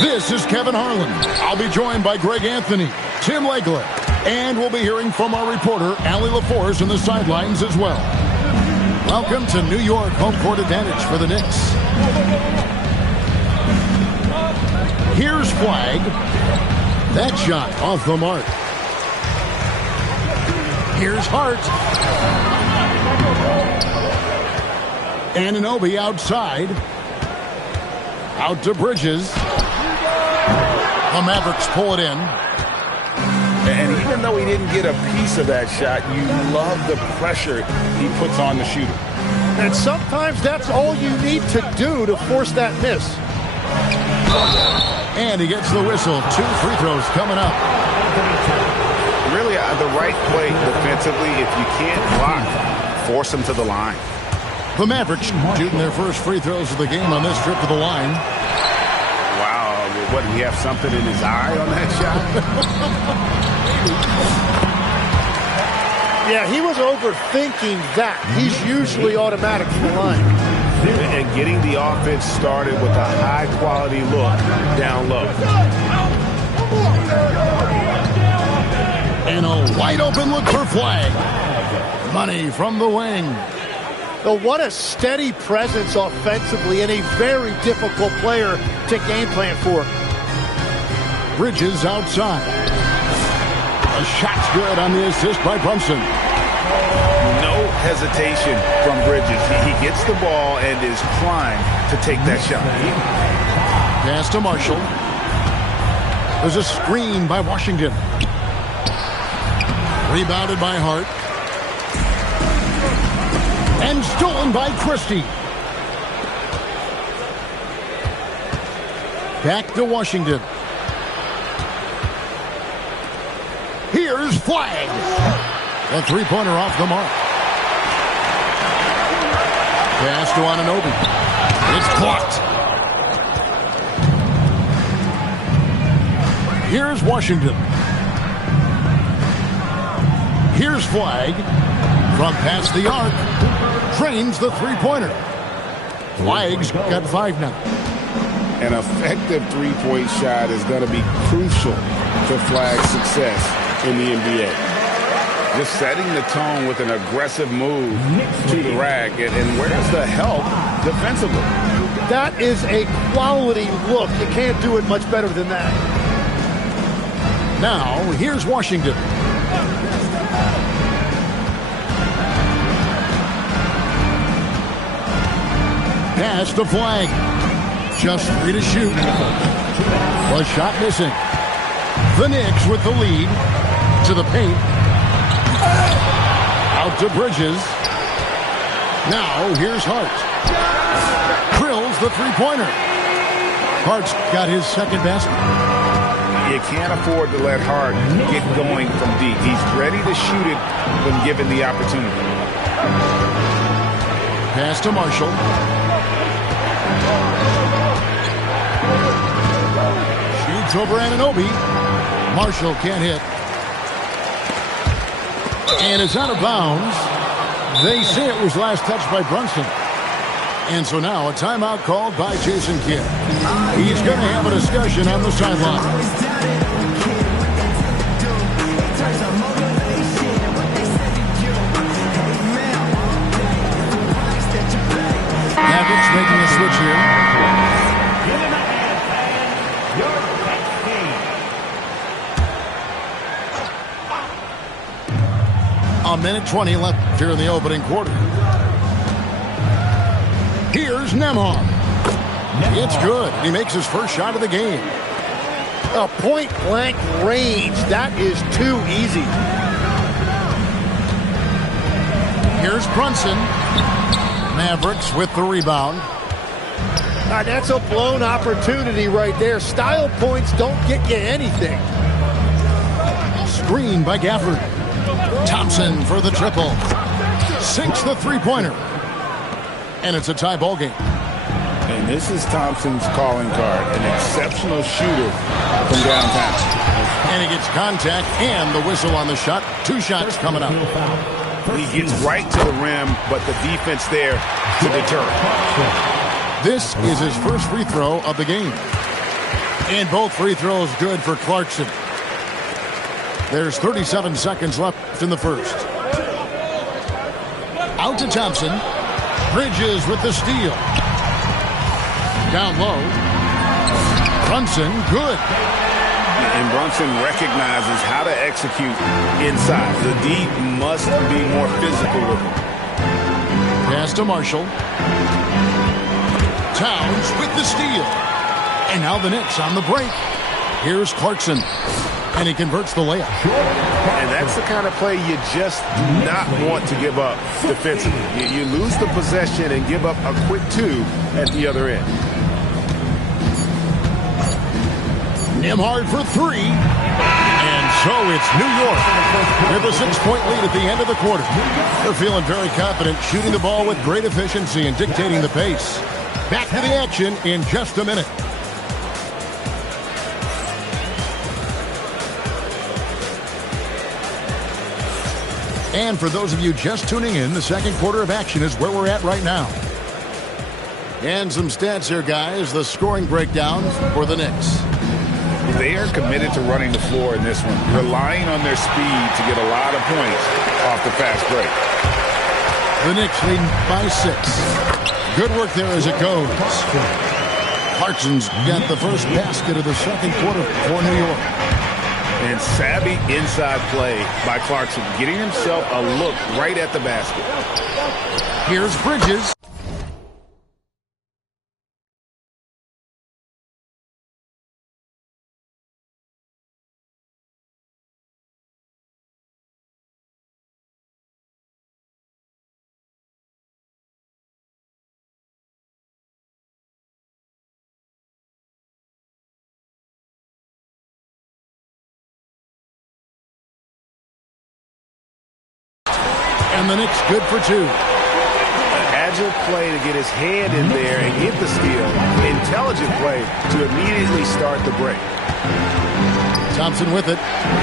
This is Kevin Harlan. I'll be joined by Greg Anthony, Tim Legler, and we'll be hearing from our reporter, Allie LaForce, on the sidelines as well. Welcome to New York, home court advantage for the Knicks. Here's Flag. That shot off the mark. Here's Hart. Anunoby outside. Out to Bridges. The Mavericks pull it in. And even though he didn't get a piece of that shot, you love the pressure he puts on the shooter. And sometimes that's all you need to do to force that miss. And he gets the whistle. 2 free throws coming up. Really, the right play defensively. If you can't block, force him to the line. The Mavericks shooting their first free throws of the game on this trip to the line. Wow, what, did he have something in his eye on that shot? Yeah, he was overthinking that. He's usually automatic from the line. And getting the offense started with a high-quality look down low. And a wide-open look for Flag. Money from the wing. So what a steady presence offensively and a very difficult player to game plan for. Bridges outside. A shot's good on the assist by Brunson. No hesitation from Bridges. He gets the ball and is primed to take that shot. Pass to Marshall. There's a screen by Washington. Rebounded by Hart. And stolen by Christie. Back to Washington. Here's Flag. A three-pointer off the mark. Pass to Anunoby. It's blocked. Here's Washington. Here's Flag. From past the arc. Drains the three-pointer. Flag's got 5 now. An effective three-point shot is going to be crucial to Flag's success in the NBA. Just setting the tone with an aggressive move to the rack. And where's the help defensively? That is a quality look. You can't do it much better than that. Now, here's Washington. Pass to Flag. Just 3 to shoot. A shot missing. The Knicks with the lead. To the paint. Out to Bridges. Now, here's Hart. Drills the three-pointer. Hart's got his second basket. You can't afford to let Hart get going from deep. He's ready to shoot it when given the opportunity. Pass to Marshall. Shoots over Anunoby. Marshall can't hit. And it's out of bounds. They say it was last touched by Brunson. And so now a timeout called by Jason Kidd. He's going to have a discussion on the sideline. Mavericks making a switch here. A minute 20 left here in the opening quarter. Here's Nembhard. It's good. He makes his first shot of the game. A point-blank range. That is too easy. Here's Brunson. Mavericks with the rebound. That's a blown opportunity right there. Style points don't get you anything. Screen by Gafford. Thompson for the triple. Sinks the three-pointer. And it's a tie ball game. And this is Thompson's calling card. An exceptional shooter from downtown. And he gets contact and the whistle on the shot. 2 shots coming up. He gets right to the rim, but the defense there to deter. This is his first free throw of the game. And both free throws good for Clarkson. There's 37 seconds left in the first. Out to Thompson. Bridges with the steal. Down low. Brunson, good. And Brunson recognizes how to execute inside. The D must be more physical with him. Pass to Marshall. Towns with the steal. And now the Knicks on the break. Here's Clarkson. And he converts the layup. And that's the kind of play you just do not want to give up defensively. You lose the possession and give up a quick two at the other end. Nembhard for three. And so it's New York with a 6-point lead at the end of the quarter. They're feeling very confident, shooting the ball with great efficiency and dictating the pace. Back to the action in just a minute. And for those of you just tuning in, the second quarter of action is where we're at right now. And some stats here, guys. The scoring breakdown for the Knicks. They are committed to running the floor in this one, relying on their speed to get a lot of points off the fast break. The Knicks leading by 6. Good work there as it goes. Clarkson's got the first basket of the second quarter for New York. And savvy inside play by Clarkson, getting himself a look right at the basket. Here's Bridges. And the Knicks good for 2. Agile play to get his hand in there and get the steal. Intelligent play to immediately start the break. Thompson with it.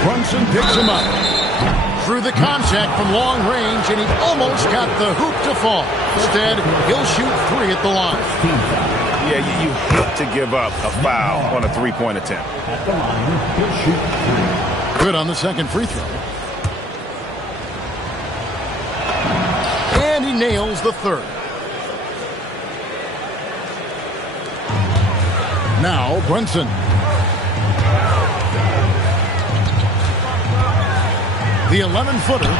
Brunson picks him up. Through the contact from long range, and he almost got the hoop to fall. Instead, he'll shoot 3 at the line. Yeah, you hate to give up a foul on a three-point attempt. Good on the second free throw. And he nails the third. Now Brunson. The 11-footer.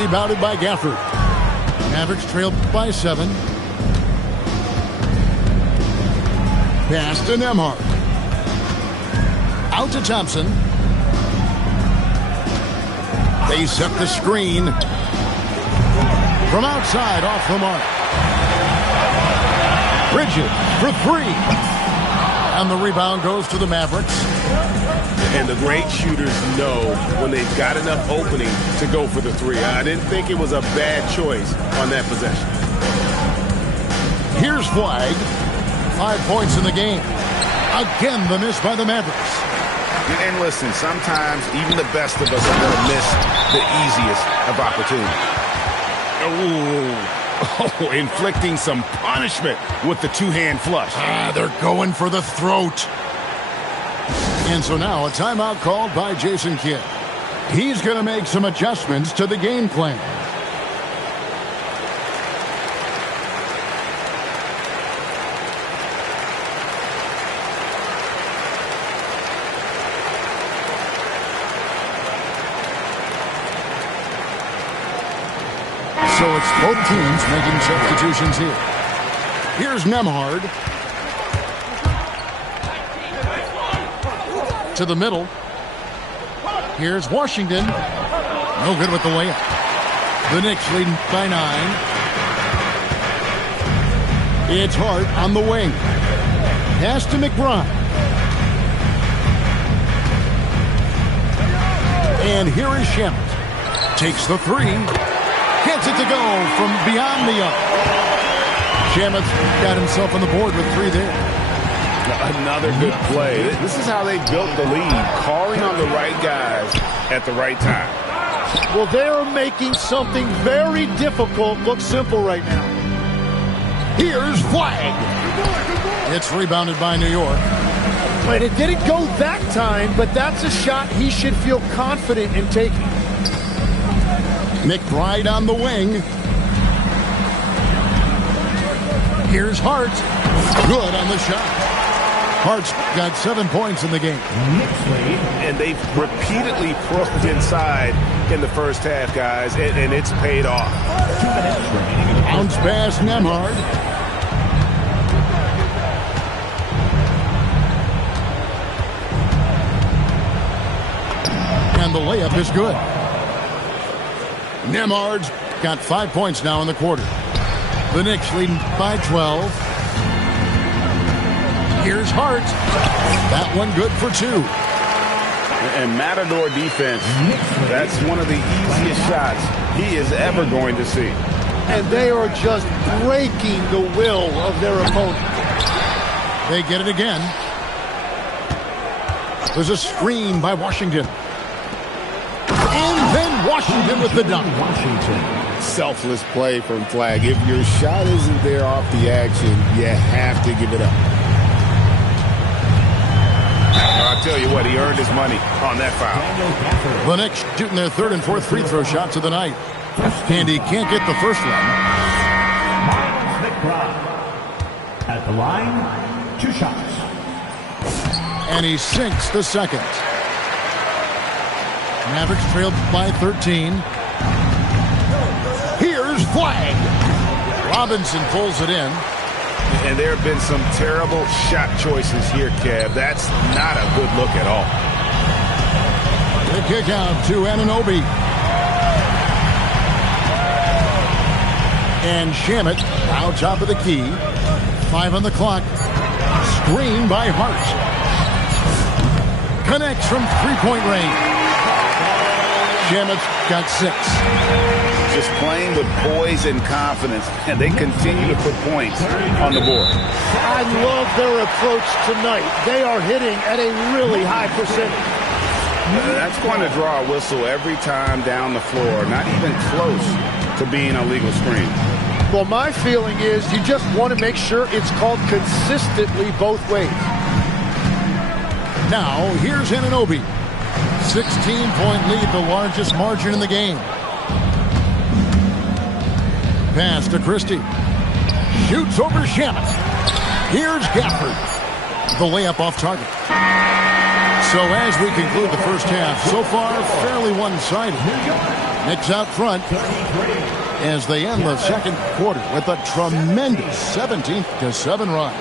Rebounded by Gafford. Mavericks trailed by 7. Pass to Nembhard. Out to Thompson. They set the screen. From outside, off the mark. Bridges for 3. And the rebound goes to the Mavericks. And the great shooters know when they've got enough opening to go for the 3. I didn't think it was a bad choice on that possession. Here's Flag. 5 points in the game. Again, the miss by the Mavericks. And listen, sometimes even the best of us are going to miss the easiest of opportunities. Oh, inflicting some punishment with the two-hand flush. They're going for the throat. And so now a timeout called by Jason Kidd. He's going to make some adjustments to the game plan. So it's both teams making substitutions here. Here's Nembhard. To the middle. Here's Washington. No good with the layup. The Knicks leading by 9. It's Hart on the wing. Pass to McBride. And here is Shamet. Takes the 3. Gets it to go from beyond the arc. Shamet's got himself on the board with 3 there. Another good play. This is how they built the lead, calling on the right guys at the right time. Well, they are making something very difficult look simple right now. Here's Flag. It's rebounded by New York. And it didn't go that time, but that's a shot he should feel confident in taking. McBride on the wing. Here's Hart. Good on the shot. Hart's got 7 points in the game. And they've repeatedly probed inside in the first half, guys, and it's paid off. Bounce pass, Nembhard. And the layup is good. Nembhard's got 5 points now in the quarter. The Knicks leading by 12. Here's Hart. That one good for 2. And Matador defense, that's one of the easiest shots he is ever going to see. And they are just breaking the will of their opponent. They get it again. There's a screen by Washington. And then Washington with the dunk. Selfless play from Flagg. If your shot isn't there off the action, you have to give it up. I'll tell you what, he earned his money on that foul. The Knicks shooting their 3rd and 4th free throw shots of the night. And he can't get the first one. Miles McBride at the line, 2 shots. And he sinks the second. Mavericks trailed by 13. Here's Flagg. Robinson pulls it in. And there have been some terrible shot choices here, Kev. That's not a good look at all. The kick out to Anunoby. And Shamet out top of the key. 5 on the clock. Screen by Hart. Connects from 3-point range. Shamet's got 6. Just playing with poise and confidence, and they continue to put points on the board. I love their approach tonight. They are hitting at a really high percentage. That's going to draw a whistle every time down the floor, not even close to being a legal screen. Well, my feeling is you just want to make sure it's called consistently both ways. Now, here's Anunoby. 16-point lead, the largest margin in the game. Pass to Christie. Shoots over Shamet. Here's Gafford. The layup off target. So as we conclude the first half, so far fairly one-sided. Knicks out front as they end the second quarter with a tremendous 17-7 run.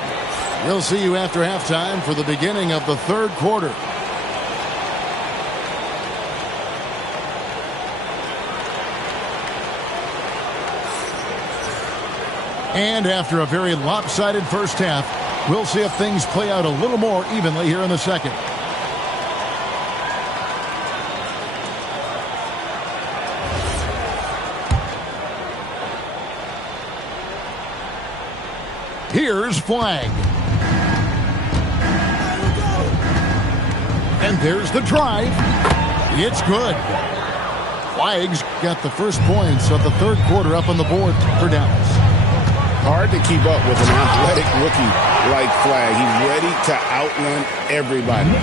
We'll see you after halftime for the beginning of the third quarter. And after a very lopsided first half, we'll see if things play out a little more evenly here in the second. Here's Flagg. And there's the drive. It's good. Flagg's got the first points of the third quarter up on the board for Dallas. Hard to keep up with an athletic rookie like Flagg. He's ready to outrun everybody.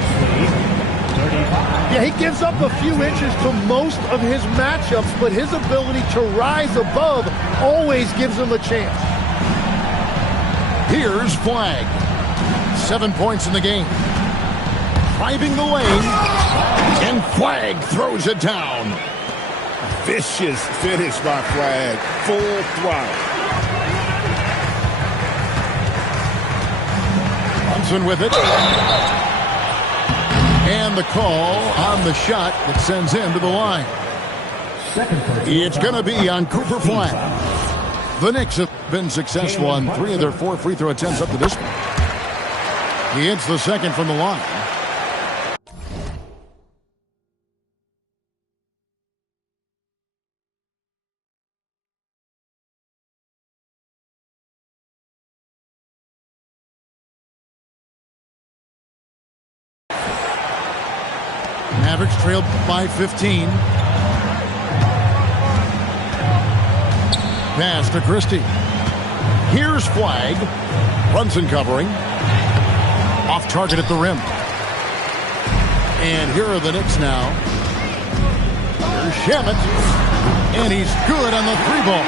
Yeah, he gives up a few inches to most of his matchups, but his ability to rise above always gives him a chance. Here's Flagg. 7 points in the game. Driving the lane. And Flagg throws it down. Vicious finish by Flagg. Full throttle. Brunson with it. And the call on the shot that sends him to the line. It's going to be on Cooper Flagg. The Knicks have been successful on 3 of their 4 free throw attempts up to this point. He hits the second from the line. Mavericks trailed by 15. Pass to Christie. Here's Flagg. Brunson covering. Off target at the rim. And here are the Knicks now. Here's Shamet. And he's good on the three ball.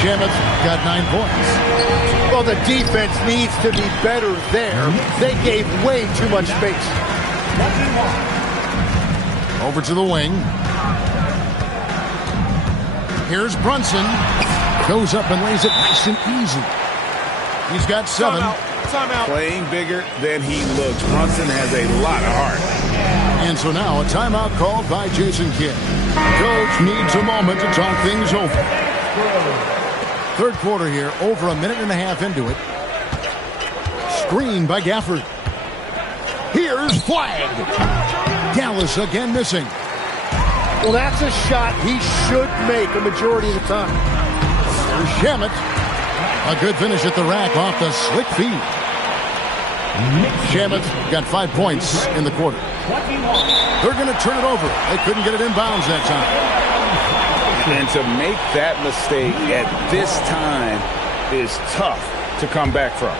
Shamet's got 9 points. Well, the defense needs to be better there. They gave way too much space. Over to the wing. Here's Brunson. Goes up and lays it nice and easy. He's got 7. Timeout. Playing bigger than he looks. Brunson has a lot of heart. And so now a timeout called by Jason Kidd. Coach needs a moment to talk things over. Third quarter here, over a minute and a half into it. Screen by Gafford. Here's Flagg. Dallas again missing. Well, that's a shot he should make a majority of the time. Here's Shamet. A good finish at the rack off the slick feed. Shamet's got 5 points in the quarter. They're going to turn it over. They couldn't get it inbounds that time. And to make that mistake at this time is tough to come back from.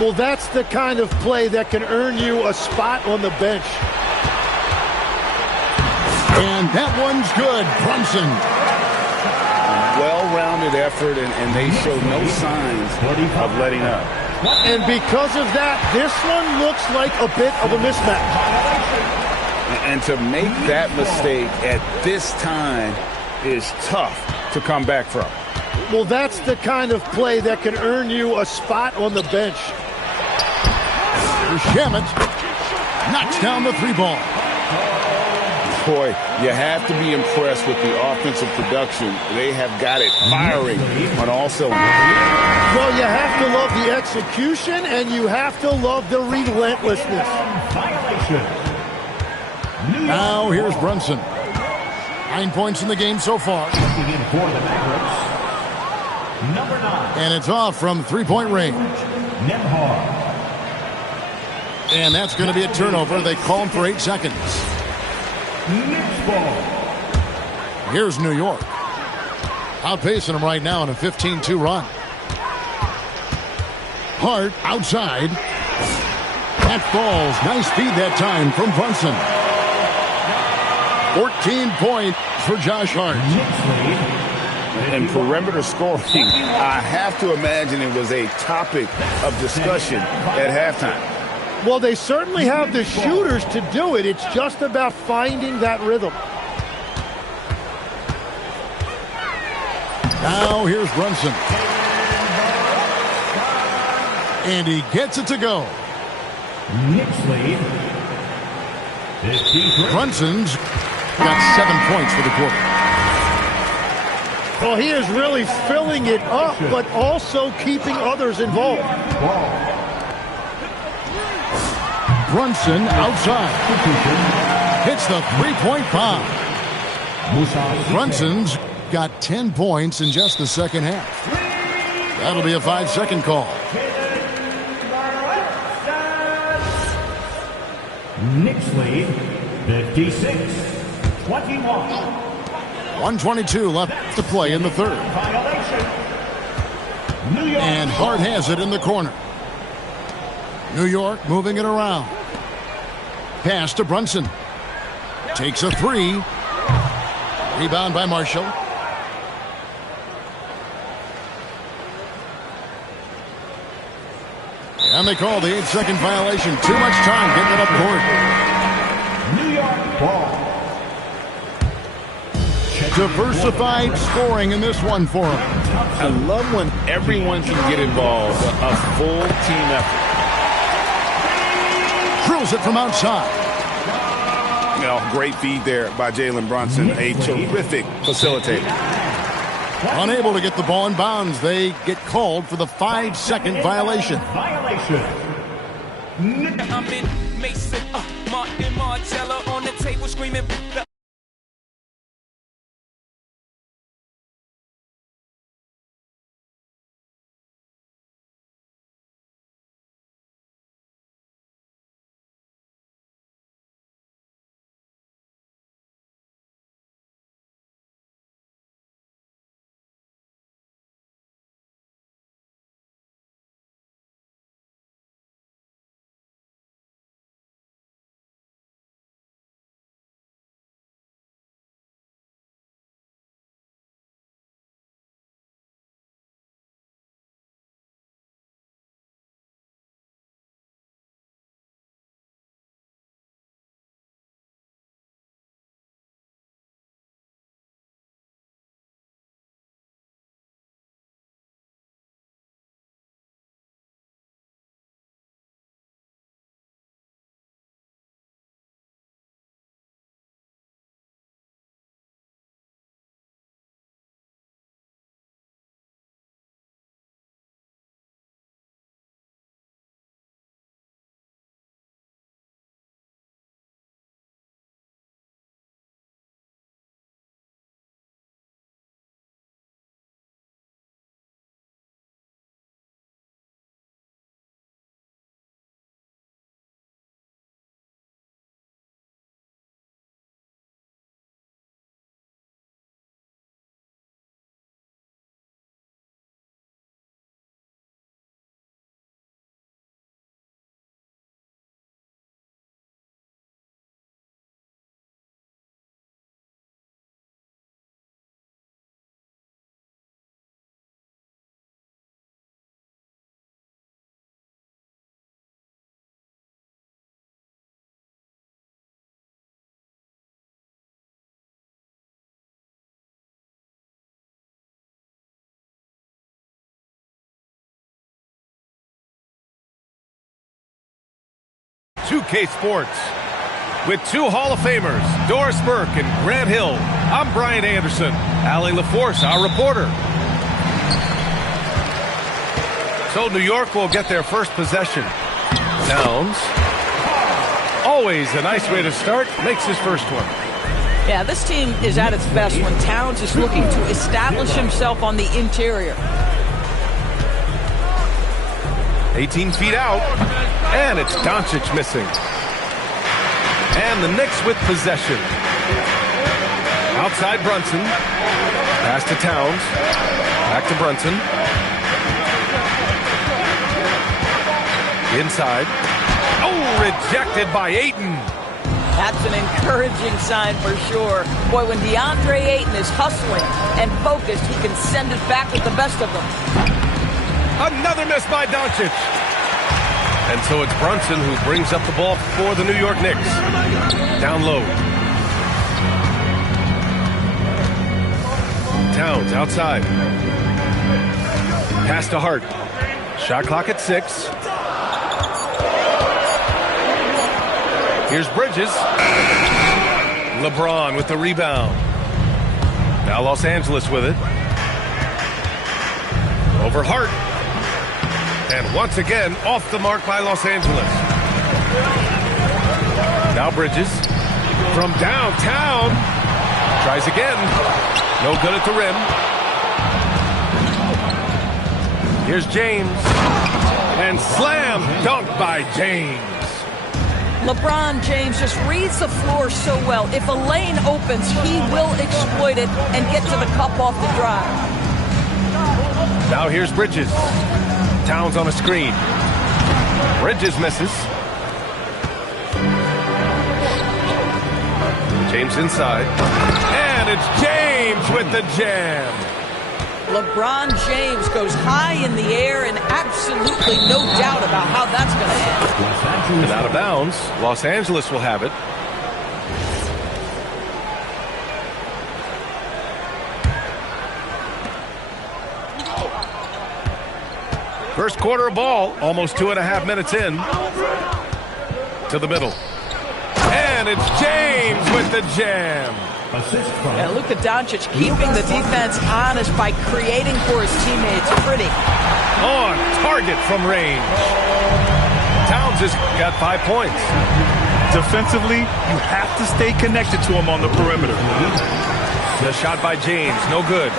Well, that's the kind of play that can earn you a spot on the bench. And that one's good. Brunson. Well-rounded effort, and they show no signs of letting up. And because of that, this one looks like a bit of a mismatch. And to make that mistake at this time is tough to come back from. Well, that's the kind of play that can earn you a spot on the bench. Shamet knocks down the three ball. Boy, you have to be impressed with the offensive production. They have got it firing on all cylinders. Well, you have to love the execution, and you have to love the relentlessness. Now here's Brunson. 9 points in the game so far. And it's off from three-point range. And that's going to be a turnover. They call him for 8 seconds. Here's New York. Outpacing them right now in a 15-2 run. Hart outside. That falls. Nice feed that time from Brunson. 14 points for Josh Hart. And perimeter scoring, I have to imagine it was a topic of discussion at halftime. Well, they certainly have the shooters to do it. It's just about finding that rhythm. Now here's Brunson. And he gets it to go. Brunson's got 7 points for the quarter. Well, he is really filling it up, but also keeping others involved. Brunson outside. Hits the three-point bomb. Brunson's got 10 points in just the second half. That'll be a 5-second call. Knicks lead 56-21. 1:22 left to play in the third. And Hart has it in the corner. New York moving it around. Pass to Brunson. Takes a three. Rebound by Marshall. And they call the 8-second violation. Too much time getting it up court. New York ball. Diversified scoring in this one for him. I love when everyone can get involved. A full team effort. Drills it from outside. Great feed there by Jalen Brunson. A terrific facilitator. Unable to get the ball in bounds. They get called for the 5-second violation. I'm in Mason, Martin Martella on the table screaming. 2K Sports. With two Hall of Famers, Doris Burke and Grant Hill, I'm Brian Anderson. Allie LaForce, our reporter. So New York will get their first possession. Towns. Always a nice way to start. Makes his first one. Yeah, this team is at its best when Towns is looking to establish himself on the interior. 18 feet out. And it's Doncic missing. And the Knicks with possession. Outside Brunson. Pass to Towns. Back to Brunson. Inside. Oh, rejected by Ayton. That's an encouraging sign for sure. Boy, when DeAndre Ayton is hustling and focused, he can send it back with the best of them. Another miss by Doncic. And so it's Brunson who brings up the ball for the New York Knicks. Down low. Towns outside. Pass to Hart. Shot clock at 6. Here's Bridges. LeBron with the rebound. Now Los Angeles with it. Over Hart. And once again, off the mark by Los Angeles. Now Bridges. From downtown. Tries again. No good at the rim. Here's James. And slam dunk by James. LeBron James just reads the floor so well. If a lane opens, he will exploit it and get to the cup off the drive. Now here's Bridges. Towns on a screen. Bridges misses. James inside. And it's James with the jam. LeBron James goes high in the air and absolutely no doubt about how that's going to end. And out of bounds, Los Angeles will have it. First quarter of ball, almost 2.5 minutes in. To the middle. And it's James with the jam. Yeah, Luka Doncic keeping the defense honest by creating for his teammates. Pretty. On target from range. Towns has got 5 points. Defensively, you have to stay connected to him on the perimeter. The shot by James, no good.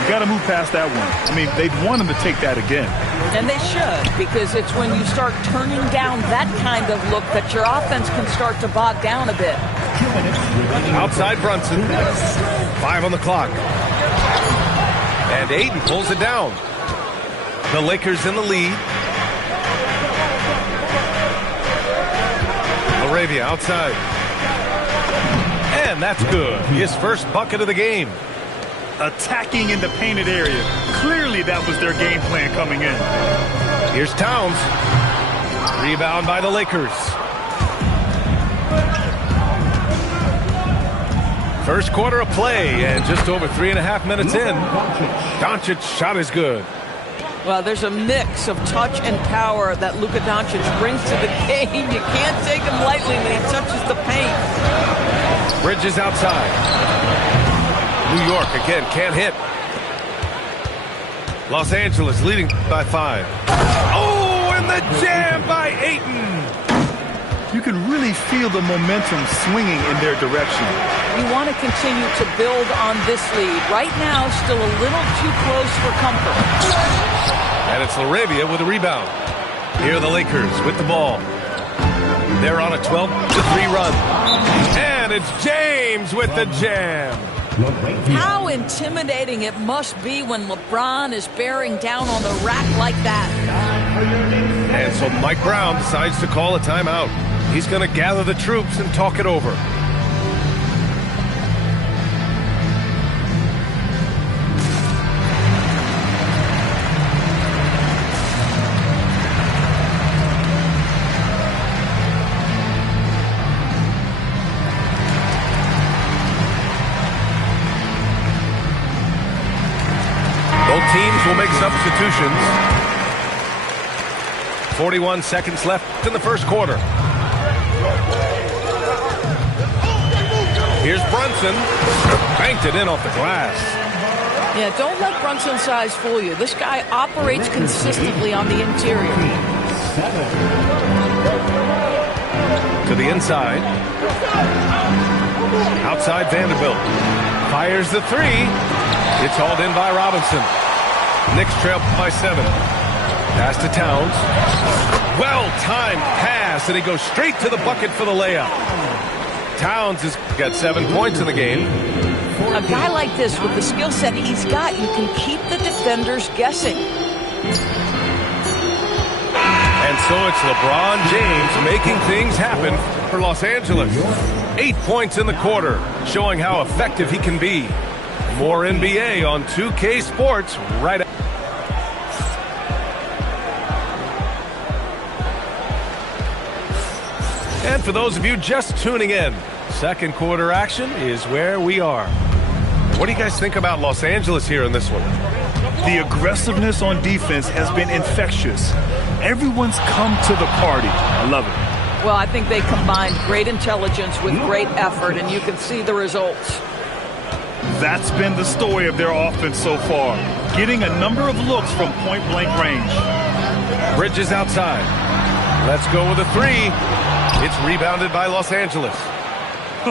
You got to move past that one. I mean, they'd want him to take that again. And they should, because it's when you start turning down that kind of look that your offense can start to bog down a bit. Outside Brunson. 5 on the clock. And Ayton pulls it down. The Lakers in the lead. Laravia outside. And that's good. His first bucket of the game. Attacking in the painted area. Clearly that was their game plan coming in. Here's Towns. Rebound by the Lakers. First quarter of play and just over 3.5 minutes in. Doncic's shot is good. Well, there's a mix of touch and power that Luka Doncic brings to the game. You can't take him lightly when he touches the paint. Bridges outside. New York again can't hit. Los Angeles leading by 5. Oh, and the jam by Ayton. You can really feel the momentum swinging in their direction. You want to continue to build on this lead. Right now, still a little too close for comfort. And it's Laravia with a rebound. Here are the Lakers with the ball. They're on a 12-3 run. And it's James with the jam. How intimidating it must be when LeBron is bearing down on the rack like that. And so Mike Brown decides to call a timeout. He's going to gather the troops and talk it over. Both teams will make substitutions. 41 seconds left in the first quarter. Here's Brunson. Banked it in off the glass. Yeah, don't let Brunson's size fool you. This guy operates consistently on the interior. To the inside. Outside Vanderbilt. Fires the three. It's hauled in by Robinson. Knicks trail by 7. Pass to Towns. Well-timed pass, and he goes straight to the bucket for the layup. Towns has got 7 points in the game. A guy like this, with the skill set he's got, you can keep the defenders guessing. And so it's LeBron James making things happen for Los Angeles. 8 points in the quarter, showing how effective he can be. More NBA on 2K Sports right after. And for those of you just tuning in, second quarter action is where we are. What do you guys think about Los Angeles here in this one? The aggressiveness on defense has been infectious. Everyone's come to the party. I love it. Well, I think they combined great intelligence with great effort, and you can see the results. That's been the story of their offense so far, getting a number of looks from point-blank range. Bridges outside. Let's go with a three. It's rebounded by Los Angeles.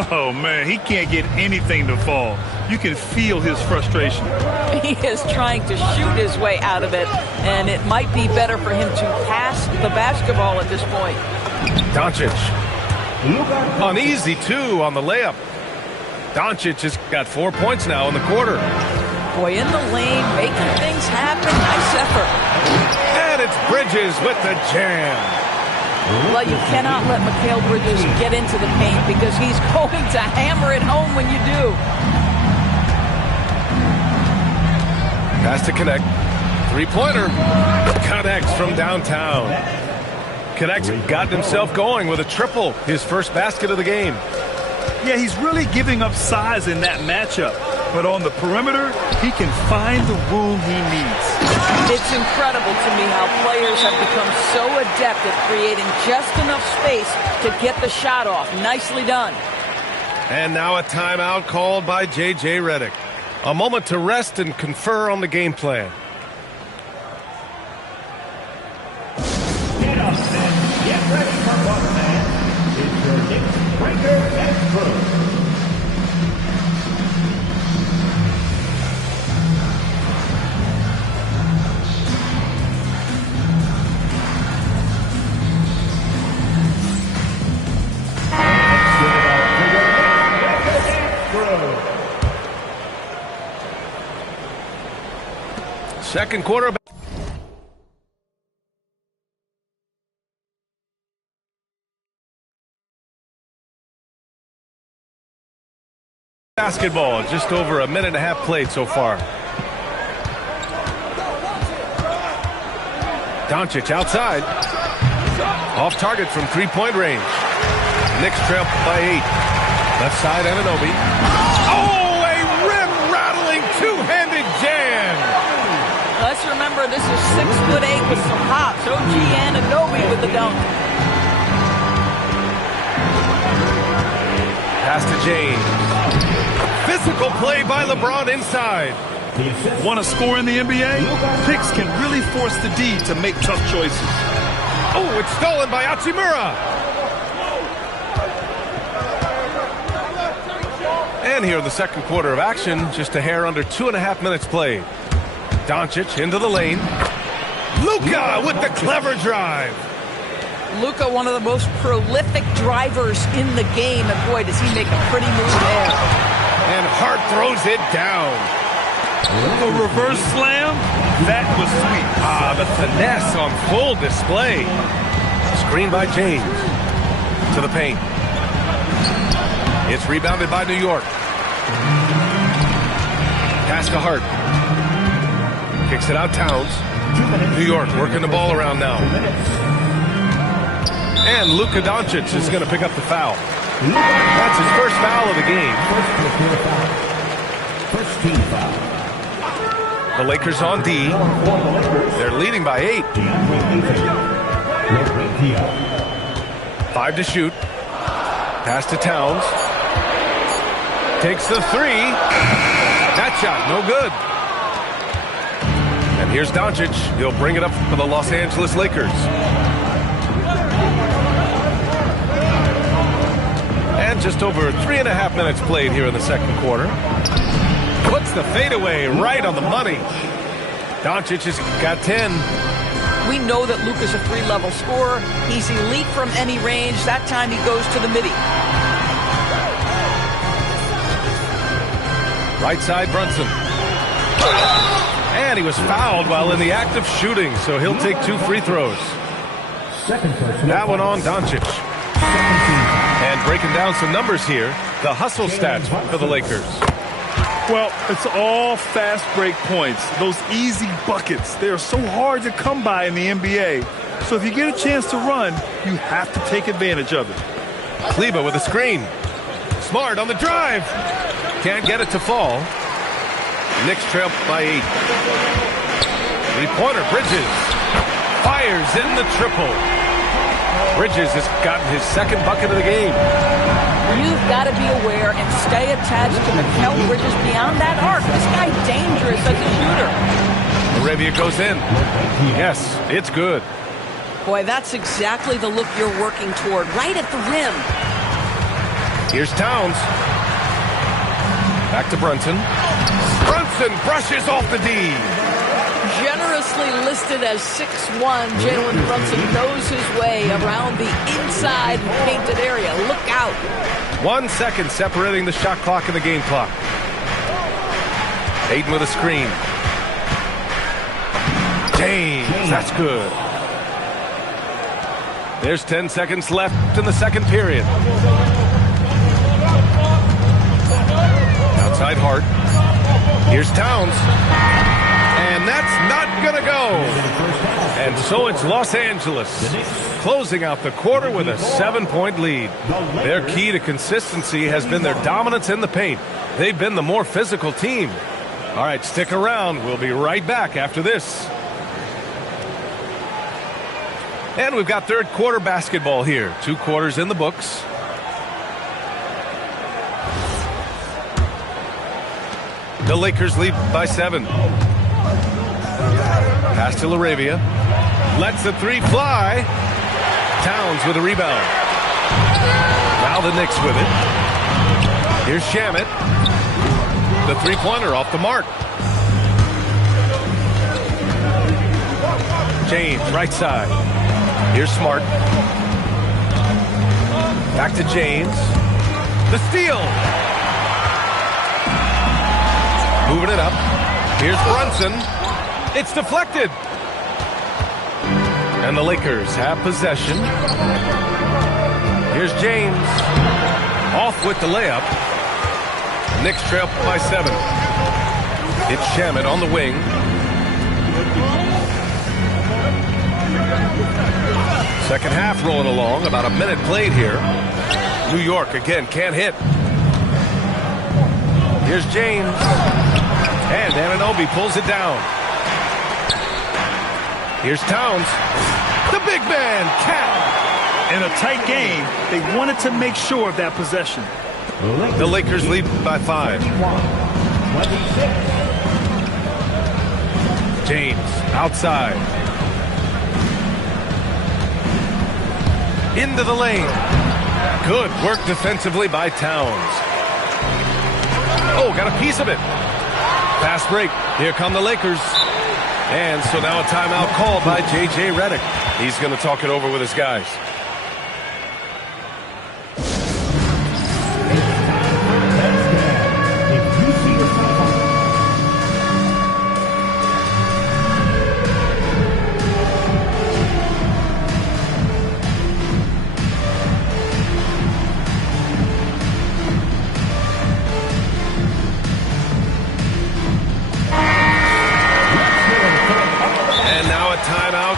Oh, man, he can't get anything to fall. You can feel his frustration. He is trying to shoot his way out of it, and it might be better for him to pass the basketball at this point. Doncic. Uneasy, too, on the layup. Doncic has got 4 points now in the quarter. Boy, in the lane, making things happen. Nice effort. And it's Bridges with the jam. Well, you cannot let Mikal Bridges get into the paint because he's going to hammer it home when you do. Pass to Connect. Three-pointer. Connects from downtown. Connect's got himself going with a triple. His first basket of the game. Yeah, he's really giving up size in that matchup. But on the perimeter, he can find the room he needs. It's incredible to me how players have become so adept at creating just enough space to get the shot off. Nicely done. And now a timeout called by J.J. Redick. A moment to rest and confer on the game plan. Get up and get ready for one, man. It's your Knicks Breaker and Crew. Second quarter. Basketball, just over a minute and a half played so far. Doncic outside. Off target from three-point range. Knicks trail by 8. Left side, Anunoby. Oh, a rim-rattling two-handed jam. Let's remember this is 6'8" with some hops. OG Anunoby with the dunk. Pass to James. Physical play by LeBron inside. Want to score in the NBA? Picks can really force the D to make tough choices. Oh, it's stolen by Hachimura. And here in the second quarter of action, just a hair under 2.5 minutes played. Doncic into the lane. Luka with the clever drive. Luka, one of the most prolific drivers in the game, and boy, does he make a pretty move there. And Hart throws it down. A reverse slam? That was sweet. Ah, the finesse on full display. Screen by James. To the paint. It's rebounded by New York. Pass to Hart. Kicks it out Towns. New York working the ball around now. And Luka Doncic is going to pick up the foul. That's his first foul of the game. First team foul. The Lakers on D. They're leading by 8. 5 to shoot. Pass to Towns. takes the three. That shot, no good. And here's Doncic. He'll bring it up for the Los Angeles Lakers. And just over 3.5 minutes played here in the second quarter. Puts the fadeaway right on the money. Doncic has got 10. We know that Luka's a 3-level scorer. He's elite from any range. That time he goes to the midi. Right side, Brunson. And he was fouled while in the act of shooting, so he'll take 2 free throws. That one on Doncic. And breaking down some numbers here, the hustle stats for the Lakers. Well, it's all fast break points. Those easy buckets, they are so hard to come by in the NBA. So if you get a chance to run, you have to take advantage of it. Kleber with a screen. Smart on the drive. Can't get it to fall. Knicks trail by 8. Three-pointer, Bridges. Fires in the triple. Bridges has gotten his second bucket of the game. You've got to be aware and stay attached to Mikal Bridges beyond that arc. This guy's dangerous as a shooter. Arabia goes in. Yes, it's good. Boy, that's exactly the look you're working toward, right at the rim. Here's Towns. Back to Brunson. Brunson brushes off the D. Generously listed as 6'1", Jalen Brunson knows his way around the inside painted area. Look out. 1 second separating the shot clock and the game clock. Ayton with a screen. James, that's good. There's 10 seconds left in the second period. Outside Hart. Here's Towns. And that's not going to go. And so it's Los Angeles closing out the quarter with a 7-point lead. Their key to consistency has been their dominance in the paint. They've been the more physical team. All right, stick around. We'll be right back after this. And we've got third quarter basketball here. 2 quarters in the books. The Lakers lead by 7. Pass to LaRavia. Lets the 3 fly. Towns with a rebound. Now the Knicks with it. Here's Shamet. The 3-pointer off the mark. James, right side. Here's Smart. Back to James. The steal. Moving it up. Here's Brunson. It's deflected. And the Lakers have possession. Here's James. Off with the layup. Knicks trail by 7. It's Shamet on the wing. Second half rolling along. About a minute played here. New York again can't hit. Here's James. And Anunoby pulls it down. Here's Towns. The big man, Cat. In a tight game, they wanted to make sure of that possession. The Lakers lead by 5. James, outside. Into the lane. Good work defensively by Towns. Oh, got a piece of it. Fast break. Here come the Lakers. And so now a timeout called by J.J. Redick. He's going to talk it over with his guys.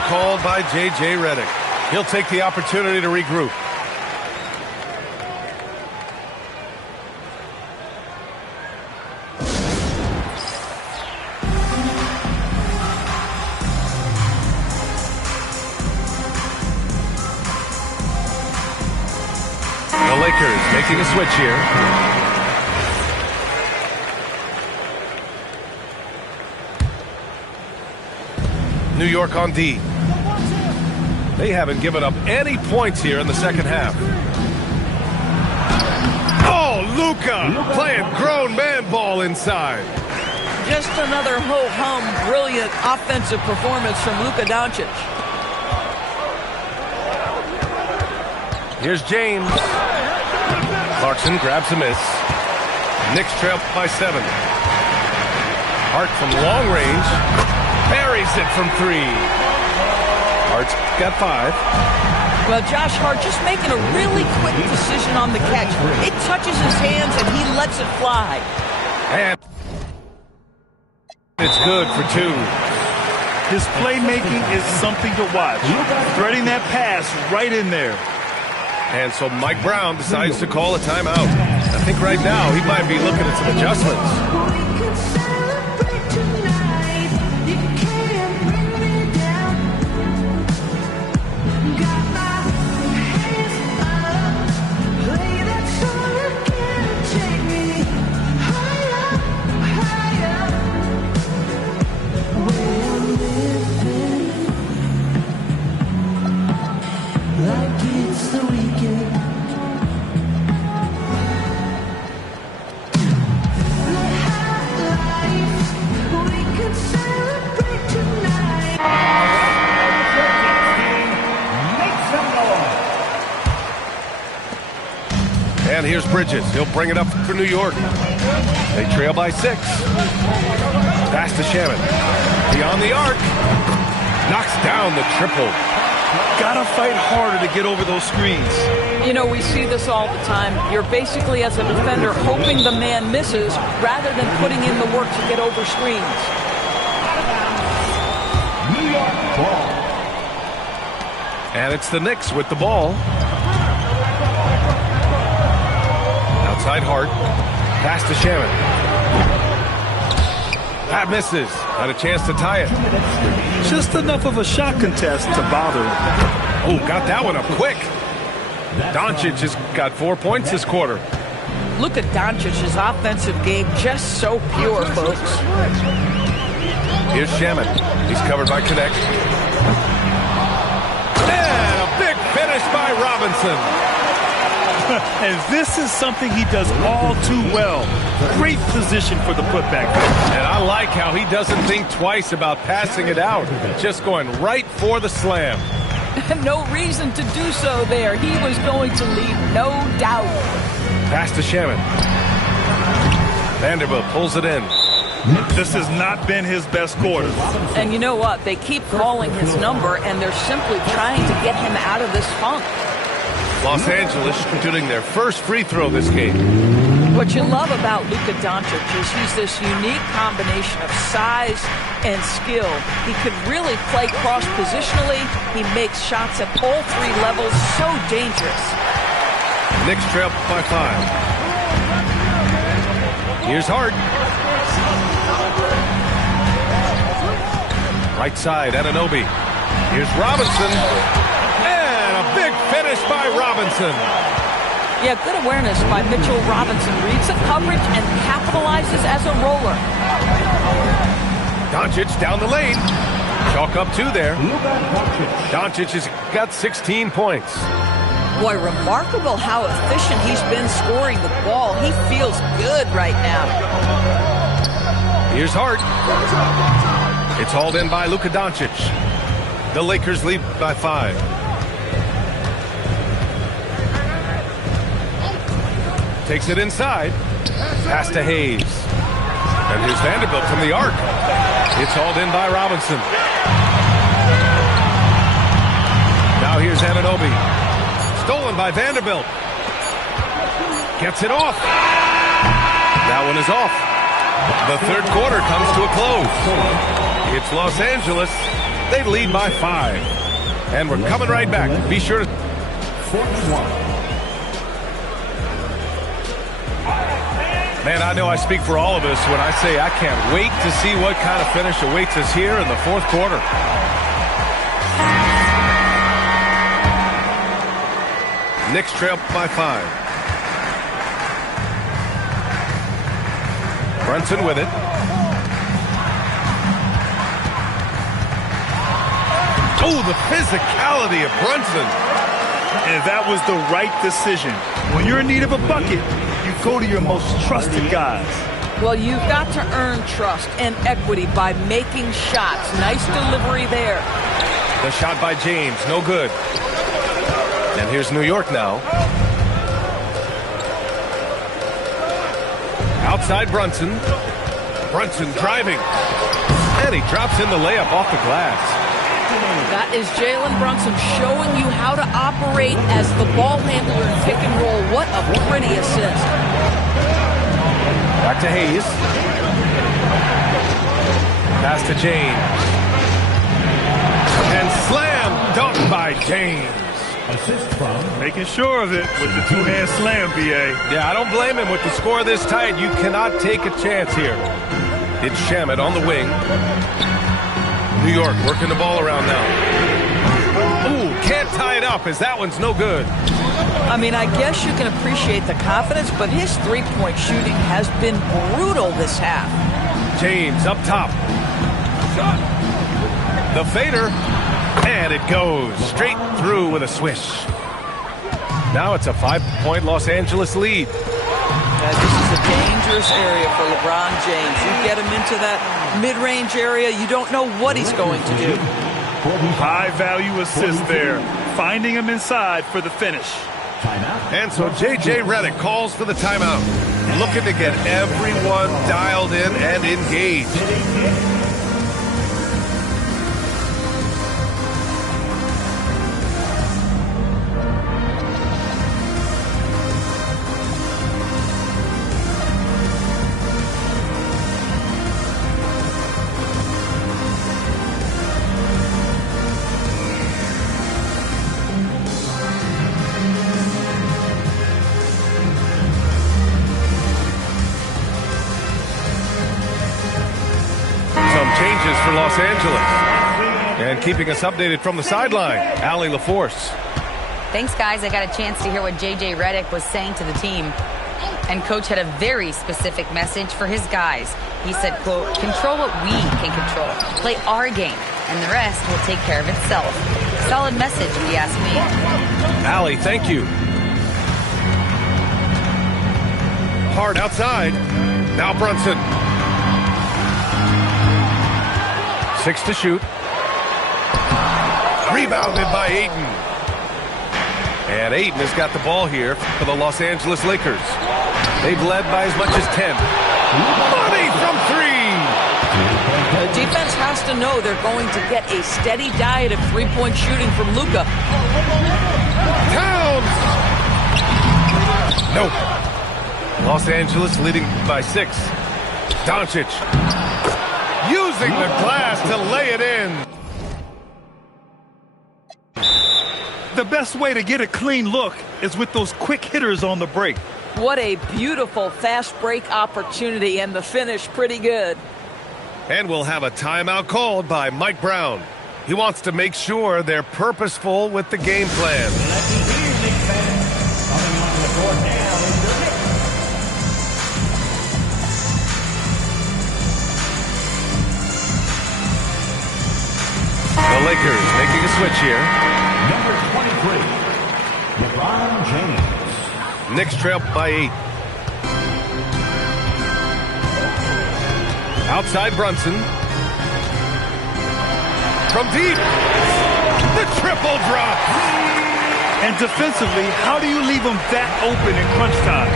Called by J.J. Redick. He'll take the opportunity to regroup. The Lakers making a switch here. New York on D. They haven't given up any points here in the second half. Oh, Luka playing grown man ball inside. Just another ho-hum, brilliant offensive performance from Luka Doncic. Here's James. Clarkson grabs a miss. Knicks trail by 7. Hart from long range. Buries it from 3. Hart's got 5. Well, Josh Hart just making a really quick decision on the catch. It touches his hands and he lets it fly. And it's good for 2. His playmaking is something to watch. Threading that pass right in there. And so Mike Brown decides to call a timeout. I think right now he might be looking at some adjustments. And here's Bridges. He'll bring it up for New York. They trail by 6. Pass to Shannon. Beyond the arc. Knocks down the triple. Gotta fight harder to get over those screens. You know, we see this all the time. You're basically, as a defender, hoping the man misses rather than putting in the work to get over screens. New York ball. And it's the Knicks with the ball. Outside Hart. Pass to Shannon. That misses. Had a chance to tie it. Just enough of a shot contest to bother him. Oh, got that one up quick. Doncic has got 4 points this quarter. Look at Doncic's offensive game, just so pure, folks. Here's Shaman. He's covered by Connect. And a big finish by Robinson. And this is something he does all too well. Great position for the putback. And I like how he doesn't think twice about passing it out. Just going right for the slam. No reason to do so there. He was going to leave, no doubt. Pass to Shaman. Vanderbilt pulls it in. This has not been his best quarter. And you know what? They keep calling his number, and they're simply trying to get him out of this funk. Los Angeles shooting their first free throw this game. What you love about Luka Doncic is he's this unique combination of size and skill. He could really play cross-positionally. He makes shots at all 3 levels. So dangerous. Knicks trail by 5. Here's Hart. Right side, Anunoby. Here's Robinson. Big finish by Robinson. Yeah, good awareness by Mitchell Robinson. Reads the coverage and capitalizes as a roller. Doncic down the lane. Chalk up 2 there. Doncic has got 16 points. Boy, remarkable how efficient he's been scoring the ball. He feels good right now. Here's Hart. It's hauled in by Luka Doncic. The Lakers lead by 5. Takes it inside. Pass to Hayes. And here's Vanderbilt from the arc. It's hauled in by Robinson. Now here's Anunoby. Stolen by Vanderbilt. Gets it off. That one is off. The third quarter comes to a close. It's Los Angeles. They lead by 5. And we're coming right back. Be sure to... 41. Man, I know I speak for all of us when I say I can't wait to see what kind of finish awaits us here in the fourth quarter. Knicks trail by 5. Brunson with it. Oh, the physicality of Brunson. And that was the right decision. When you're in need of a bucket, you go to your most trusted guys. Well, you've got to earn trust and equity by making shots. Nice delivery there. The shot by James, no good. And here's New York now. Outside Brunson. Brunson driving. And he drops in the layup off the glass. That is Jalen Brunson showing you how to operate as the ball handler in pick and roll. What a pretty assist. Back to Hayes. Pass to James. And slam dunk by James. Assist from Making sure of it with the two-hand slam, B.A. Yeah, I don't blame him with the score this tight. You cannot take a chance here. It's Shamet on the wing. New York working the ball around now. Ooh, can't tie it up as that one's no good. I mean, I guess you can appreciate the confidence, but his three-point shooting has been brutal this half. James up top. The fader. And it goes straight through with a swish. Now it's a 5-point Los Angeles lead. This is a dangerous area for LeBron James. You get him into that mid-range area, you don't know what he's going to do. High-value assist there. Finding him inside for the finish. And so J.J. Redick calls for the timeout. Looking to get everyone dialed in and engaged. For Los Angeles. And keeping us updated from the sideline, Allie LaForce. Thanks, guys. I got a chance to hear what J.J. Redick was saying to the team. And Coach had a very specific message for his guys. He said, quote, control what we can control. Play our game, and the rest will take care of itself. Solid message, if you ask me. Allie, thank you. Hard outside. Now Brunson. 6 to shoot. Rebounded by Ayton. And Ayton has got the ball here for the Los Angeles Lakers. They've led by as much as 10. Money from 3. The defense has to know they're going to get a steady diet of three-point shooting from Luka. Towns! Nope. Los Angeles leading by 6. Doncic. Using the glass to lay it in. The best way to get a clean look is with those quick hitters on the break. What a beautiful fast break opportunity, and the finish pretty good. And we'll have a timeout called by Mike Brown. He wants to make sure they're purposeful with the game plan. Let's hear Knicks fans. Coming onto the court now is the Knicks. The Lakers making a switch here. Number 23, LeBron James. Knicks trail by 8. Outside Brunson. From deep. The triple drop. And defensively, how do you leave them that open in crunch time?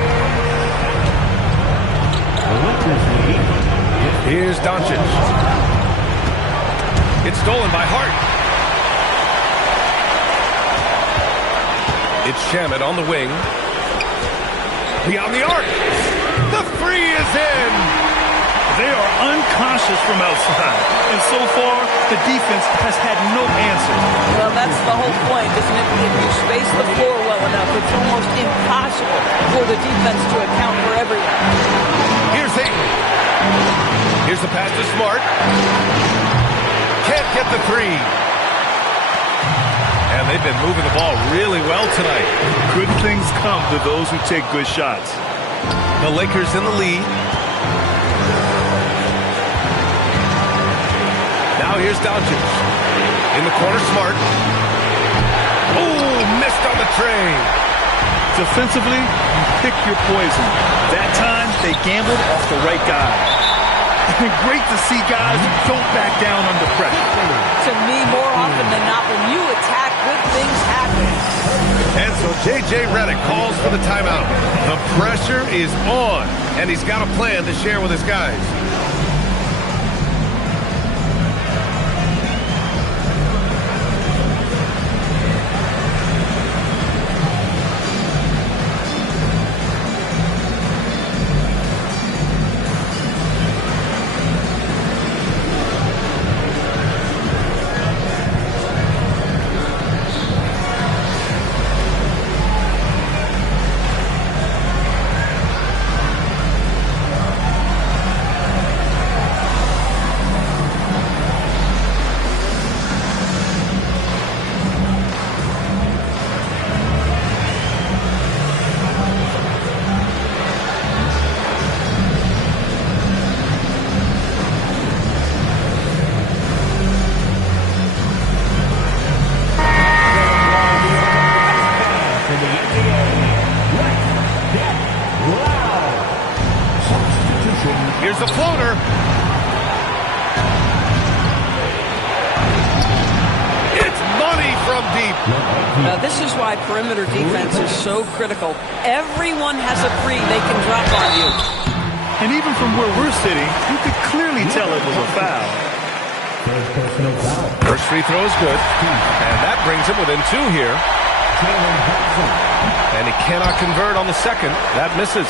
Here's Doncic. It's stolen by Hart. It's Shamet on the wing. Beyond the arc. The 3 is in. They are unconscious from outside. And so far, the defense has had no answer. Well, that's the whole point, isn't it? If you space the floor well enough, it's almost impossible for the defense to account for everyone. Here's Ayton. Here's the pass to Smart. Can't get the 3. And they've been moving the ball really well tonight. Good things come to those who take good shots. The Lakers in the lead. Now here's Doncic. In the corner, Smart. Oh, missed on the tray. Defensively, you pick your poison. That time, they gambled off the right guy. Great to see guys who don't back down under pressure. To me, more often than not, when you attack, good things happen. And so J.J. Redick calls for the timeout. The pressure is on, and he's got a plan to share with his guys. Here's the floater. It's money from deep. Now, this is why perimeter defense is so critical. Everyone has a three they can drop on you. And even from where we're sitting, you could clearly tell it was a foul. First free throw is good. And that brings him within two here. And he cannot convert on the second. That misses.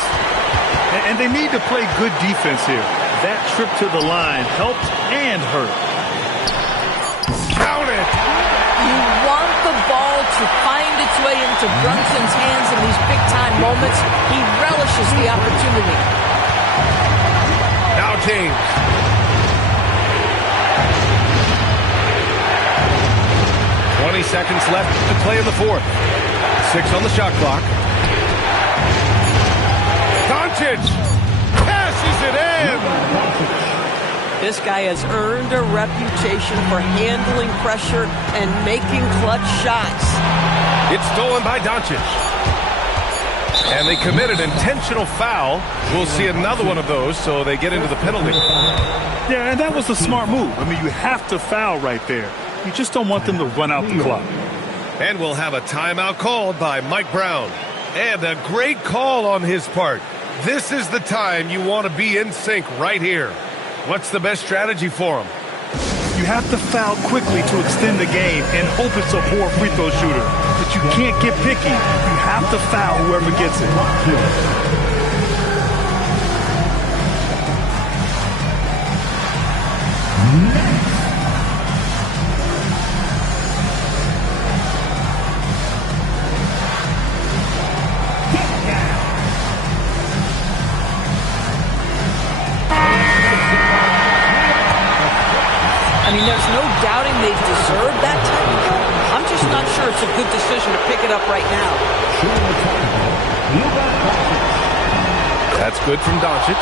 And they need to play good defense here. That trip to the line helped and hurt. Count it! You want the ball to find its way into Brunson's hands in these big-time moments. He relishes the opportunity. Now James. Seconds left to play in the fourth. 6 on the shot clock. Doncic passes it in. This guy has earned a reputation for handling pressure and making clutch shots. It's stolen by Doncic. And they committed intentional foul. We'll see another one of those, so they get into the penalty. Yeah, and that was a smart move. I mean, you have to foul right there. You just don't want them to run out the clock. And we'll have a timeout called by Mike Brown. And a great call on his part. This is the time you want to be in sync right here. What's the best strategy for him? You have to foul quickly to extend the game and hope it's a poor free throw shooter. But you can't get picky. You have to foul whoever gets it. I mean, there's no doubting they deserve that technical. I'm just not sure it's a good decision to pick it up right now. That's good from Doncic.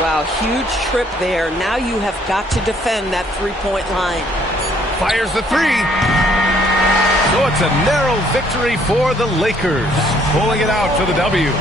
Wow, huge trip there. Now you have got to defend that three-point line. Fires the three. So it's a narrow victory for the Lakers, pulling it out for the W.